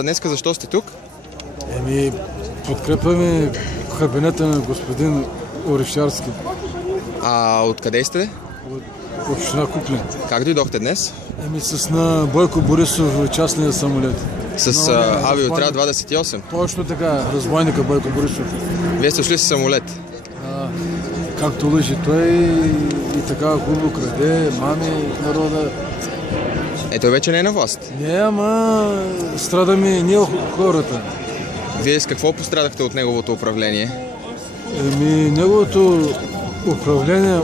Днеска защо сте тук? Подкрепяме кабинета на господин Орешарски. А откъде сте? От община Куклен. Как дойдохте днес? С на Бойко Борисов частния самолет. С авиоотряд 28? Точно така, разбойника Бойко Борисов. Вие сте шли с самолет? Както лъжи той и така хубаво краде, мами народа. Той вече не е на власт. Не, ама страдаме ние хората. Вие с какво пострадахте от неговото управление? Неговото управление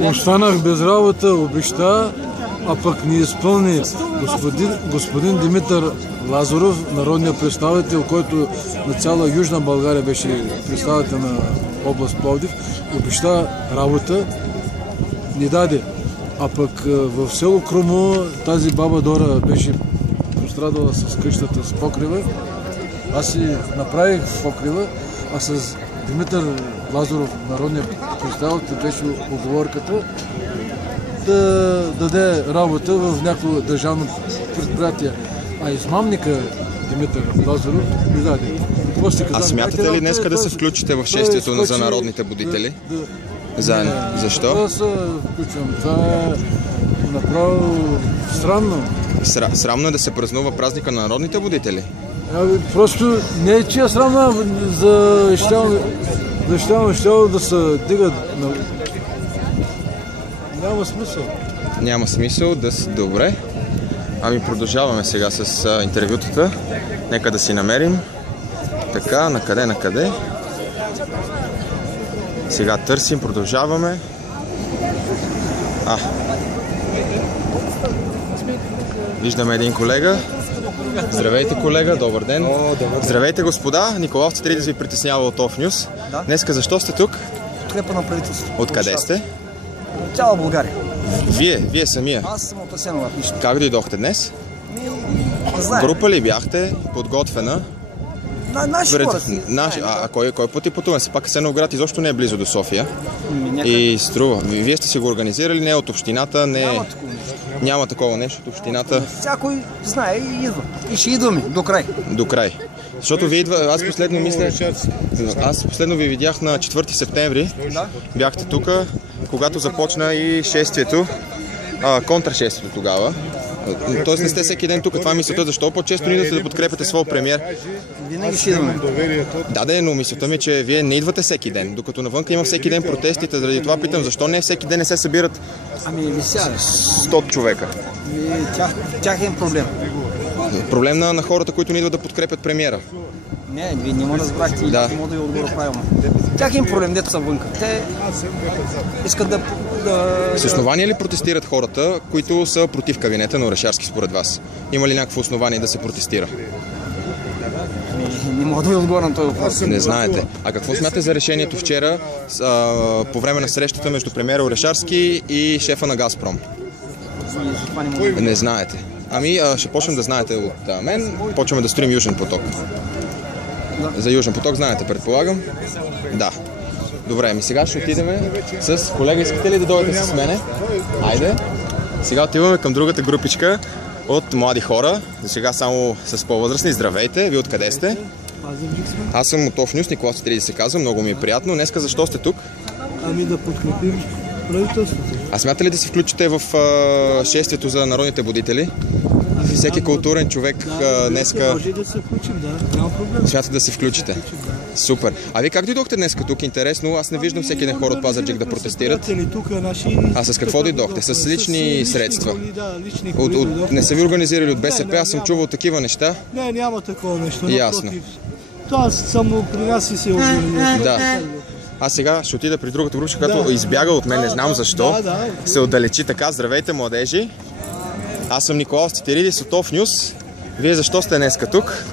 останах без работа, обеща, а пък не изпълни. Господин Димитър Лазаров, народният представител, който на цяла Южна България беше представител на област Пловдив, обеща работа, не даде. А пък в село Крумо тази баба Дора беше пострадала с къщата с покрива. Аз си направих покрива, а с Димитър Лазаров, народният представител, беше оговорката да даде работа в някакво държавно предприятие. А измамника Димитър Лазаров не даде. А смятате ли днеска да се включите в шествието за народните будители? Защо? Да се включвам. Това е направо странно. Срамно е да се празнува празника на народните будители? Просто не е че е срамно, щяло да се дигат. Няма смисъл. Няма смисъл да се... Добре. Продължаваме сега с интервютата. Нека да си намерим. Така, накъде? Сега търсим, продължаваме. Виждаме един колега. Здравейте, колега, добър ден. Здравейте, господа. Николов Цитри да ви притеснява от Off-News. Да. Днеска защо сте тук? Подкрепа на правителството. Откъде сте? Цяла България. Вие самия. Аз съм от Асеновград, нищо. Как дойдохте днес? Не знае. Група ли бяхте? Подготвена? Наши хора. Кой път пътуваме? Все пак Асеновград изобщо не е близо до София. И струва. Вие сте си го организирали, не от общината, не... Няма такова нещо от общината. Всякой знае и идва. И ще идваме до край. Защото вие идва... Аз последно ви видях на 4 септември. Да. Бяхте тук, когато започна и шествието, контрашествието тогава. Тоест не сте всеки ден тук. Това е мисълта. Защо по-често не идвате да подкрепяте своя премиер? Винаги ще идваме. Да, но мисълта ми е, че вие не идвате всеки ден. Докато навънка има всеки ден протестите. Заради това питам, защо не всеки ден не се събират 100 човека? Тяхен проблем. Проблем на хората, които не идват да подкрепят премиера. Не, вие не може да разбрахте и не може да ви отговоря правилно. Тяхен проблем, дето са вънка. Те искат да... С основание ли протестират хората, които са против кабинета на Орешарски според вас? Има ли някакво основание да се протестира? Не мога да ви отговоря на този въпрос. Не знаете. А какво смятате за решението вчера по време на срещата между премиера Орешарски и шефа на Газпром? Не знаете. Ще почнем да знаете от мен. Почваме да строим Южен поток. За Южен поток знаете, предполагам? Да. Добре, сега ще отидем с колега. Искате ли да дойдете с мене? Айде. Сега отиваме към другата групичка от млади хора. За сега само с по-възрастни. Здравейте, вие откъде сте? Аз съм от Off-News, Николов Цитри да се казвам. Много ми е приятно. Днеска защо сте тук? Да подкрепим правителството. А смятате ли да се включите в шествието за народните будители? Всеки културен човек днеска... Може да се включим, да. Няма проблем. Смятате да се включите? Супер. А вие как дойдохте днеска тук? Интересно. Аз не виждам всеки ден хора от Пазарджик да протестират. А с какво дойдохте? С лични средства? Не са ви организирали от БСП? Аз съм чувал такива неща. Не, няма такова нещо. Ясно. Това само при нас и се организира. Да. Аз сега ще отида при другата група, която избяга от мен, не знам защо. Се отдалечи така. Здравейте, младежи. Аз съм Николов Цитиридис от Off-News. Вие защо сте днеска тук?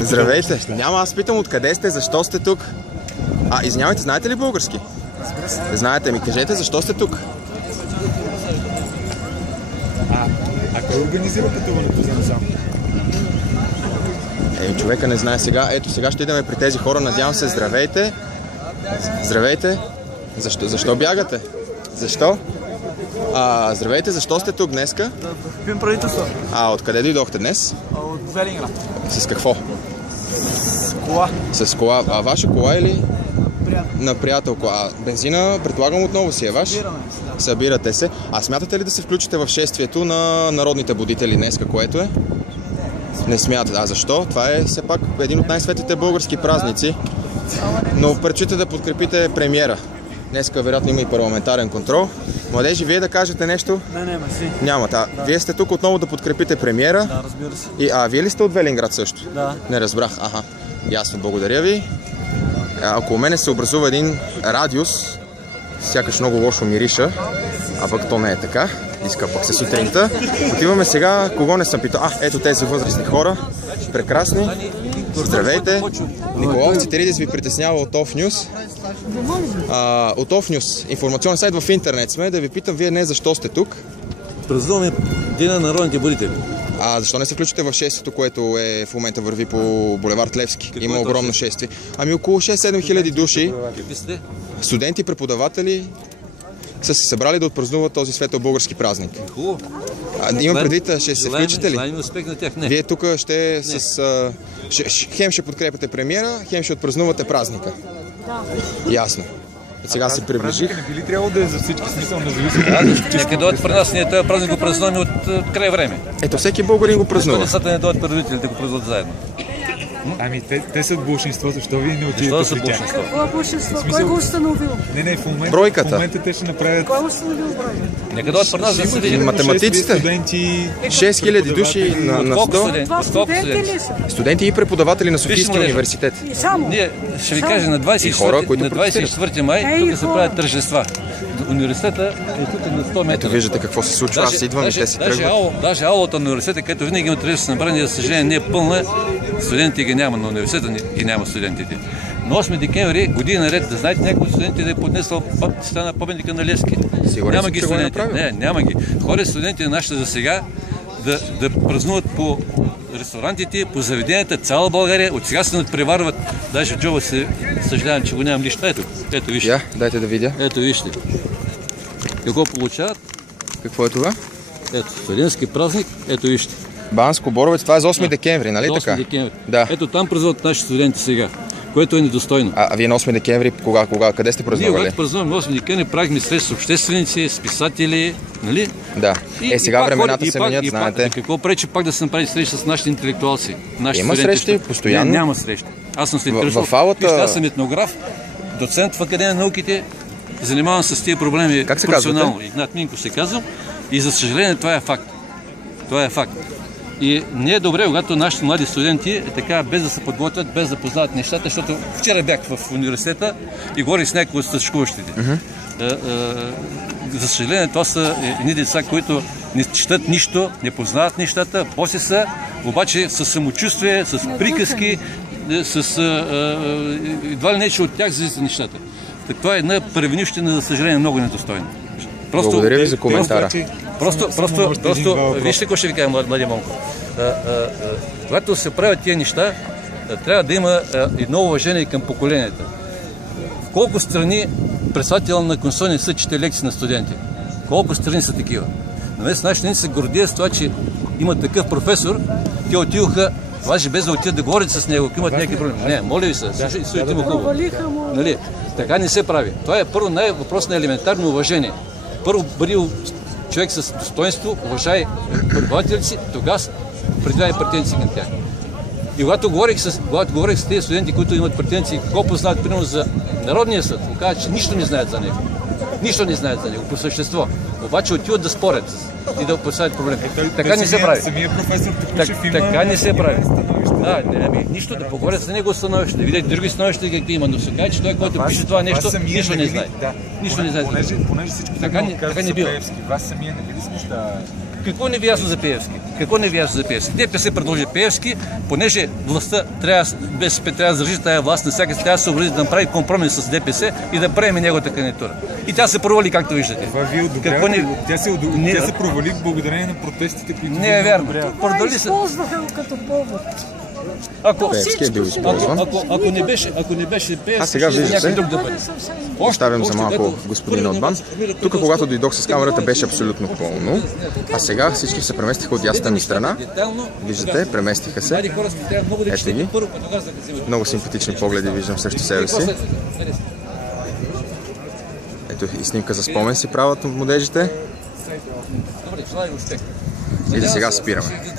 Здравейте. Няма, аз питам откъде сте, защо сте тук? Извинявайте, знаете ли български? Знаете, ми кажете защо сте тук? Кой организира пътуването за насам? Човека не знае сега. Ето, сега ще идем при тези хора. Надявам се. Здравейте. Здравейте. Защо бягате? Защо? Здравейте, защо сте тук днеска? Да подкрепим правителство. Откъде дойдохте днес? От Велинград. С какво? С кола. С кола. Ваша кола или? Приятел. На приятелко. Бензина, предполагам, отново си е ваш? Събираме се, да. Събирате се. Смятате ли да се включите в шествието на народните будители днеска, което е? Не смятате. Защо? Това е все пак един от най-светлите български празници. Но предпочитате да подкрепите премиера. Днеска вероятно има и парламентарен контрол. Младежи, вие да кажете нещо? Не, мерси. Няма. Вие сте тук отново да подкрепите премиера. Да, разбира се. Вие ли сте от Велинград също? Да. Не разбрах. Ясно, благодаря ви. Около мене се образува един радиус. Сякаш много лошо мириша. Пък то не е така. Иска пък се сутринта. Отиваме сега. Кого не съм питал? Ето тези възрастни хора. Прекрасни. Здравейте. Николай Цитаридис ви притеснява от Off-News. От Off-News. Информационен сайт в интернет сме. Да ви питам вие не защо сте тук. Празнуваме Дена на народните будители. Защо не се включите в шествието, което в момента върви по булевард Левски? Има огромно шествие. Около 6-7 хиляди души. Какви сте? Студенти, преподаватели са се събрали да отпразнуват този светъл български празник. Хубаво. Имам предвид, ще се включите ли? Желаем успех на тях, не. Вие тук хем ще подкрепяте премиера, хем ще отпразнувате празника. Ясно. Сега се приближих. Не би ли трябвало да е за всички, смисъл независимо? Нека дойдат при нас, ние този празник го празнуваме от край време. Ето всеки българин го празнува. Децата не дойдат при родителите, го празнуват заедно. Те са болшинство, защо вие не отидете Защо да са при тях? болшинство? Какво е болшинство? Кой го установил? Не, в момента, Бройката. В момента те ще направят... Кой го установил бройката? Нека дойдат при нас да се видим. Математиците. Студенти... 6000 души на Колко 100. студенти? Това От колко студенти ли студенти? са? Студенти и преподаватели на Софийския младежи. университет. И само. Ние ще ви кажа на хора, които 24 май тук се правят тържества. Университета е тук на 100 метра. Виждате какво се случва. Аз идвам и те си тръгват. Даже аулата на университета, където винаги има тържества събрани, за съжаление не е пълна. Студентите ги няма на университета, ги няма студентите. На 8 декември, година наред, да знаете, някой от студентите да е поднесъл стана паметника на Левски. Сигурен Няма си, ги че го е студенти. направил? Не, няма ги. Ходят студенти на нашите за сега да празнуват по ресторантите, по заведенията, цяла България. От сега се надпреварват. Даже в джоба се съжалявам, че го нямам нищо. Ето вижте. Дайте да видя. Ето вижте. Какво получават? Какво е това? Ето, студентски празник. Ето вижте. Банско Боровец, това е за 8 декември, нали така? 8 декември. Да. Ето там празнуват нашите студенти сега, което е недостойно. Вие на 8 декември, къде сте Ние, празнували? когато празнуваме 8 декември, правихме среща с общественици, с писатели, нали? Да. Сега пак времената хора- се пак- менят, знаете. Какво пречи пак да се направи среща с нашите интелектуалци? Нашите Има студенти, срещи постоянно? Не, няма срещи. Аз съм след В аулата- аз съм етнограф, доцент в Академия на науките, занимавам се с тези проблеми Как се професионално. казвате? Игнат Минков се казвам. И за съжаление това е факт. Това е факт. И не е добре, когато нашите млади студенти така без да се подготвят, без да познават нещата, защото вчера бях в университета и говорих с някои от стъжкуващите. За съжаление, това са едни деца, които не четат нищо, не познават нещата, после са, обаче с самочувствие, с приказки, едва ли не, че от тях зависят нещата. Так, това е една превенищина, за съжаление, много недостойна. Благодаря ви за коментара. Просто, вижте какво ще ви кажа, млади Монко. Когато се правят тия неща, трябва да има едно уважение към поколенията. В колко страни председател на Конституционния съд чете лекции на студенти? Колко страни са такива? Наместо нашите студенти се гордеят с това, че има такъв професор, те отидоха, важи без да отидат да говорят с него, ако имат някакви проблеми. Не, моля ви се, слушайте му хубаво. Нали? Така не се прави. Това е първо въпрос на елементарно уважение. Първо бъди човек с достоинство, уважай преподавателите си, тогава предявяй претенции към тях. И когато говорих с тези студенти, които имат претенции, какво познават, примерно за Народния съд, казват, че нищо не знаят за него. Нищо не знаят за него по същество. Обаче отиват да спорят и да поставят проблеми. Така не се прави. Самия професор Токушев има... Така не се прави. Нищо да поговорят за него становище, да видят други становища какви има, но се каже, че той, който пише това нещо, нищо не знае. Нищо не знае. Понеже всичко така не бива. Вас самия не ви ли смущава? Какво не ви ясно за Пеевски? Какво не ви ясно за Пеевски? ДПС предложи Пеевски, понеже властта БСП трябва да държи тази власт, навсякъде трябва да се образи да направи компромис с ДПС и да приеме неговата кандидатура. И тя се провали, както виждате. Това вие одобрявате? Тя се провали благодарение на протестите, които... Не е вярно. Това използваха като повод. Пеевски е бил използван. Ако не беше Пеевски, А сега виждате, друг да бъде. оставям за малко господина отвън. Тук, когато дойдох с камерата, беше абсолютно пълно. А сега всички се преместиха от ясната ми страна. Виждате, преместиха се. Ето ги. Много симпатични погледи виждам срещу себе си. Ето и снимка за спомен си правят младежите. И за сега спираме.